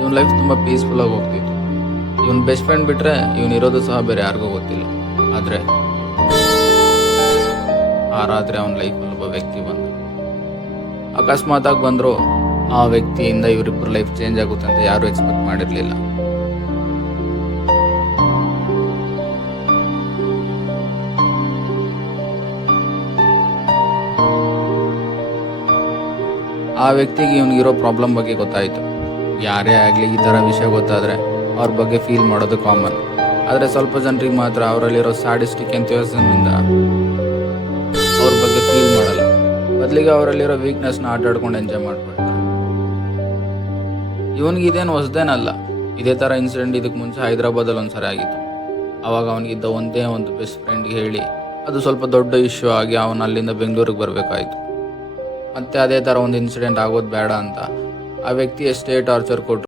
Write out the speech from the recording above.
ಇವನ್ life ತುಂಬ ಪೀಸ್ಫುಲ್ಲಾಗಿ ಹೋಗ್ತಿತ್ತು. ಇವನ್ best friend ಬಿಟ್ಟರೆ ಇವನಿರೋದು ಸಹ ಬೇರೆ ಯಾರಿಗೂ ಗೊತ್ತಿಲ್ಲ. ಆದರೆ ಆ ರಾತ್ರಿ ಅವನ ಲೈಫಲ್ಲಿ ಒಬ್ಬ ವ್ಯಕ್ತಿ ಬಂದ. ಅಕಸ್ಮಾತಾಗಿ ಬಂದರೂ ಆ ವ್ಯಕ್ತಿಯಿಂದ ಇವರಿಬ್ಬರು ಲೈಫ್ ಚೇಂಜ್ ಆಗುತ್ತೆ ಅಂತ ಯಾರೂ ಎಕ್ಸ್ಪೆಕ್ಟ್ ಮಾಡಿರಲಿಲ್ಲ. ಆ ವ್ಯಕ್ತಿಗೆ ಇವನಿಗಿರೋ ಪ್ರಾಬ್ಲಮ್ ಬಗ್ಗೆ ಗೊತ್ತಾಯಿತು. ಯಾರೇ ಆಗಲಿ ಈ ಥರ ವಿಷಯ ಗೊತ್ತಾದರೆ ಅವ್ರ ಬಗ್ಗೆ ಫೀಲ್ ಮಾಡೋದು ಕಾಮನ್. ಆದರೆ ಸ್ವಲ್ಪ ಜನರಿಗೆ ಮಾತ್ರ ಅವರಲ್ಲಿರೋ ಸ್ಯಾಡಿಸ್ಟಿಕ್ ಎಂಥ್ಯೂಸಿಯಾಸಮ್ನಿಂದ ಅವ್ರ ಬಗ್ಗೆ ಫೀಲ್ ಮಾಡಲ್ಲ. ಬದಲಿಗೆ ಅವರಲ್ಲಿರೋ ವೀಕ್ನೆಸ್ನ ಆಟಾಡ್ಕೊಂಡು ಎಂಜಾಯ್ ಮಾಡ್ಕೊಳ್ತಾರೆ. ಇವನಿಗೆ ಇದೇನು ಹೊಸದೇನಲ್ಲ. ಇದೇ ಥರ ಇನ್ಸಿಡೆಂಟ್ ಇದಕ್ಕೆ ಮುಂಚೆ ಹೈದರಾಬಾದಲ್ಲಿ ಒಂದ್ಸರಿ ಆಗಿತ್ತು. ಆವಾಗ ಅವನಿಗಿದ್ದ ಒಂದೇ ಒಂದು ಬೆಸ್ಟ್ ಫ್ರೆಂಡ್ಗೆ ಹೇಳಿ ಅದು ಸ್ವಲ್ಪ ದೊಡ್ಡ ಇಶ್ಯೂ ಆಗಿ ಅವನು ಅಲ್ಲಿಂದ ಬೆಂಗಳೂರಿಗೆ ಬರಬೇಕಾಯಿತು. ಮತ್ತೆ ಅದೇ ಥರ ಒಂದು ಇನ್ಸಿಡೆಂಟ್ ಆಗೋದು ಬೇಡ ಅಂತ ಆ ವ್ಯಕ್ತಿ ಎಷ್ಟೇ ಟಾರ್ಚರ್ ಕೊಟ್ಟರು